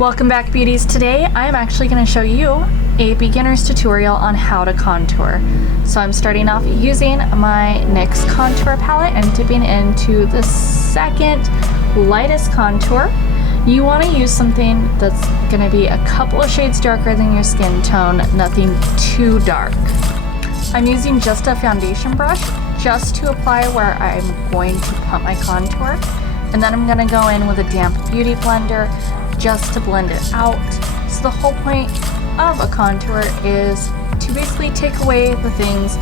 Welcome back, beauties. Today I'm actually going to show you a beginner's tutorial on how to contour. So I'm starting off using my NYX contour palette and dipping into the second lightest contour. You want to use something that's going to be a couple of shades darker than your skin tone, nothing too dark. I'm using just a foundation brush just to apply where I'm going to pump my contour. And then I'm going to go in with a damp beauty blender just to blend it out. So the whole point of a contour is to basically take away the things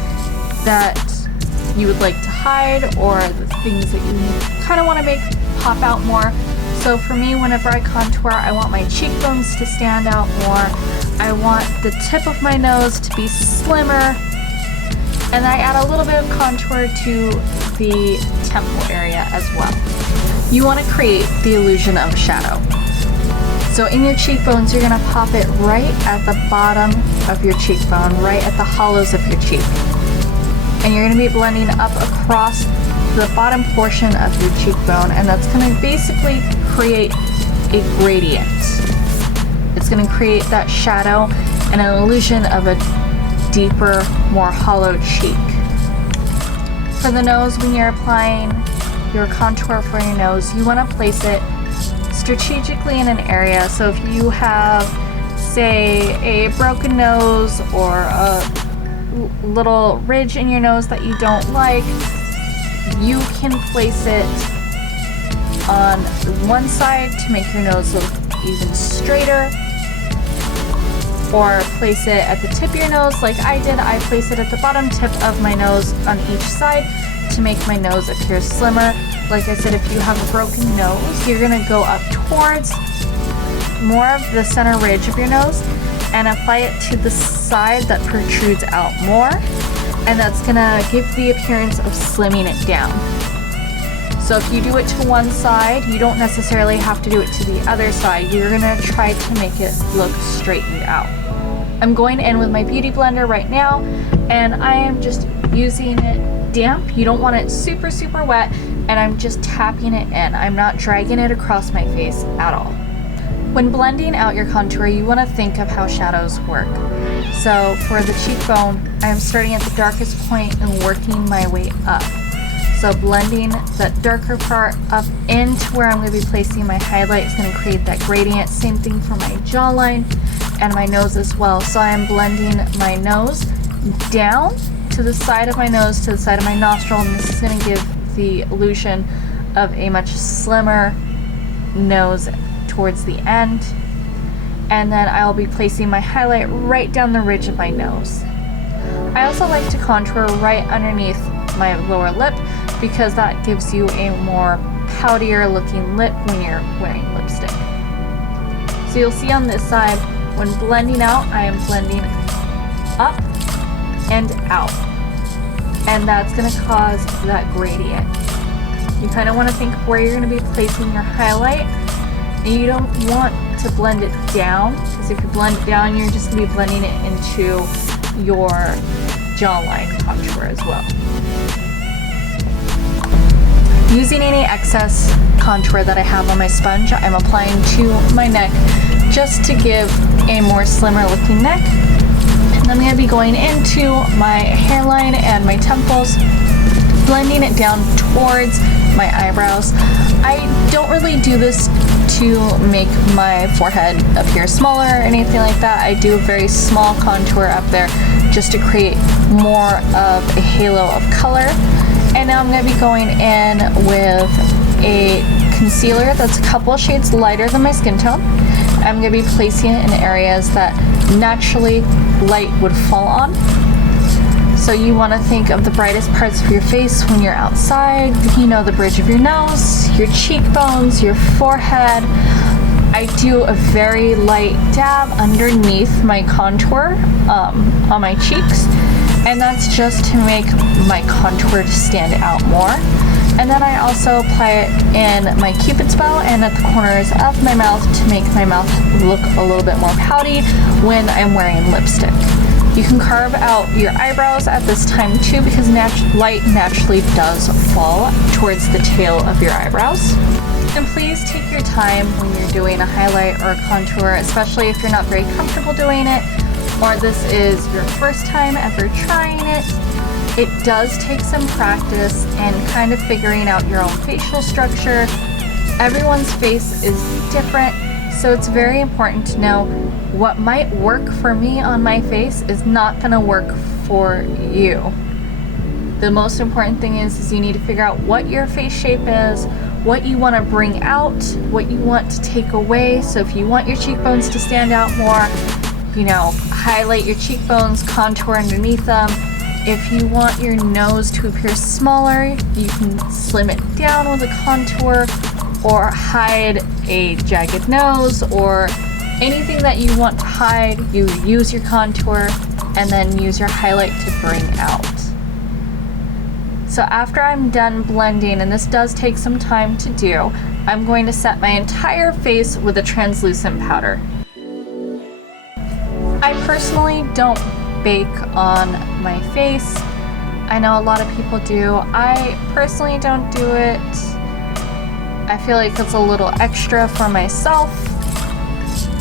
that you would like to hide or the things that you kind of want to make pop out more. So for me, whenever I contour, I want my cheekbones to stand out more. I want the tip of my nose to be slimmer. And I add a little bit of contour to the temple area as well. You want to create the illusion of shadow. So in your cheekbones, you're going to pop it right at the bottom of your cheekbone, right at the hollows of your cheek. And you're going to be blending up across the bottom portion of your cheekbone, and that's going to basically create a gradient. It's going to create that shadow and an illusion of a deeper, more hollow cheek. For the nose, when you're applying your contour for your nose, you want to place it strategically in an area. So if you have, say, a broken nose or a little ridge in your nose that you don't like, you can place it on one side to make your nose look even straighter, or place it at the tip of your nose like I did. I place it at the bottom tip of my nose on each side to make my nose appear slimmer. Like I said, if you have a broken nose, you're gonna go up towards more of the center ridge of your nose and apply it to the side that protrudes out more, and that's gonna give the appearance of slimming it down. So if you do it to one side, you don't necessarily have to do it to the other side. You're gonna try to make it look straightened out. I'm going in with my beauty blender right now, and I am just using it damp. You don't want it super, super wet, and I'm just tapping it in. I'm not dragging it across my face at all. When blending out your contour, you want to think of how shadows work. So for the cheekbone, I'm starting at the darkest point and working my way up. So blending that darker part up into where I'm going to be placing my highlight is going to create that gradient. Same thing for my jawline and my nose as well. So I'm blending my nose down to the side of my nose, to the side of my nostril, and this is going to give the illusion of a much slimmer nose towards the end. And then I'll be placing my highlight right down the ridge of my nose. I also like to contour right underneath my lower lip because that gives you a more poutier looking lip when you're wearing lipstick. So you'll see on this side, when blending out, I am blending up and out, and that's going to cause that gradient. You kind of want to think of where you're going to be placing your highlight, and you don't want to blend it down, because if you blend it down, you're just going to be blending it into your jawline contour as well. Using any excess contour that I have on my sponge, I'm applying to my neck just to give a more slimmer looking neck. And I'm going to be going into my hairline and my temples, blending it down towards my eyebrows. I don't really do this to make my forehead appear smaller or anything like that. I do a very small contour up there just to create more of a halo of color. And now I'm going to be going in with a concealer that's a couple of shades lighter than my skin tone. I'm going to be placing it in areas that naturally light would fall on. So you want to think of the brightest parts of your face when you're outside, you know, the bridge of your nose, your cheekbones, your forehead. I do a very light dab underneath my contour on my cheeks, and that's just to make my contour to stand out more. And then I also apply it in my Cupid's bow and at the corners of my mouth to make my mouth look a little bit more pouty when I'm wearing lipstick. You can carve out your eyebrows at this time too, because light naturally does fall towards the tail of your eyebrows. And please take your time when you're doing a highlight or a contour, especially if you're not very comfortable doing it, or this is your first time ever trying it. It does take some practice and kind of figuring out your own facial structure. Everyone's face is different, so it's very important to know what might work for me on my face is not gonna work for you. The most important thing is you need to figure out what your face shape is, what you want to bring out, what you want to take away. So if you want your cheekbones to stand out more, you know, highlight your cheekbones, contour underneath them. If you want your nose to appear smaller, you can slim it down with a contour or hide a jagged nose or anything that you want to hide. You use your contour and then use your highlight to bring out. So after I'm done blending, and this does take some time to do, I'm going to set my entire face with a translucent powder. I personally don't bake on my face. I know a lot of people do. I personally don't do it. I feel like it's a little extra for myself.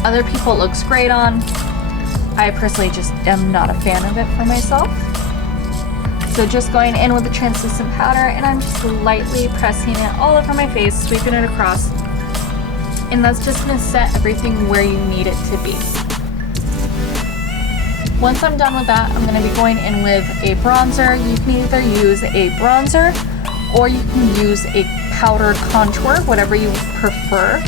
Other people it looks great on. I personally just am not a fan of it for myself. So just going in with the translucent powder, and I'm just lightly pressing it all over my face, sweeping it across. And that's just gonna set everything where you need it to be. Once I'm done with that, I'm gonna be going in with a bronzer. You can either use a bronzer or you can use a powder contour, whatever you prefer.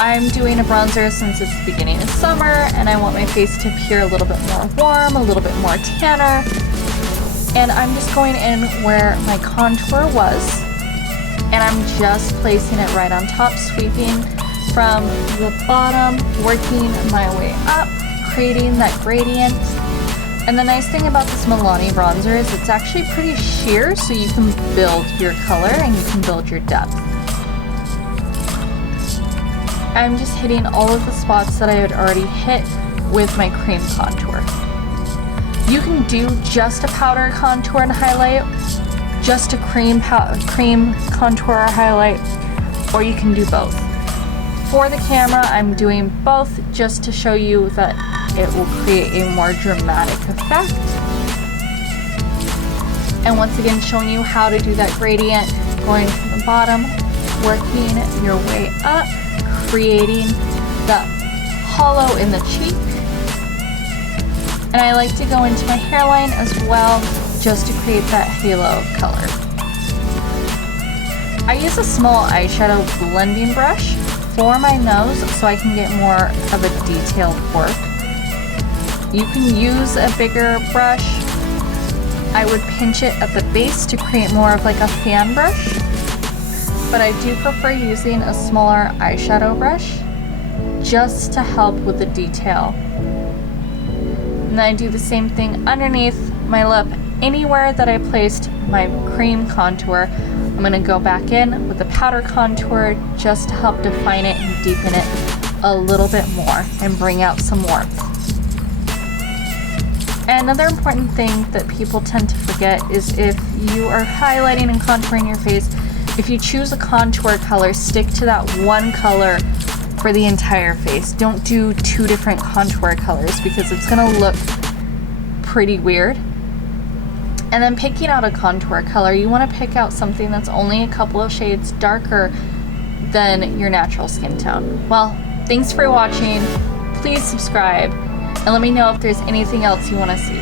I'm doing a bronzer since it's the beginning of summer and I want my face to appear a little bit more warm, a little bit more tanner. And I'm just going in where my contour was, and I'm just placing it right on top, sweeping from the bottom, working my way up, creating that gradient. And the nice thing about this Milani bronzer is it's actually pretty sheer, so you can build your color and you can build your depth. I'm just hitting all of the spots that I had already hit with my cream contour. You can do just a powder contour and highlight, just a cream contour or highlight, or you can do both. For the camera, I'm doing both just to show you that it will create a more dramatic effect. And once again, showing you how to do that gradient, going from the bottom, working your way up, creating the hollow in the cheek. And I like to go into my hairline as well, just to create that halo color. I use a small eyeshadow blending brush for my nose so I can get more of a detailed work. You can use a bigger brush. I would pinch it at the base to create more of like a fan brush, but I do prefer using a smaller eyeshadow brush just to help with the detail. And then I do the same thing underneath my lip. Anywhere that I placed my cream contour, I'm going to go back in with the powder contour just to help define it and deepen it a little bit more and bring out some warmth. And another important thing that people tend to forget is if you are highlighting and contouring your face, if you choose a contour color, stick to that one color for the entire face. Don't do two different contour colors because it's gonna look pretty weird. And then picking out a contour color, you wanna pick out something that's only a couple of shades darker than your natural skin tone. Well, thanks for watching. Please subscribe and let me know if there's anything else you wanna see.